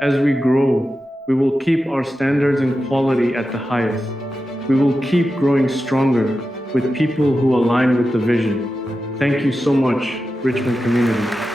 As we grow, we will keep our standards and quality at the highest. We will keep growing stronger with people who align with the vision. Thank you so much, Richmond community.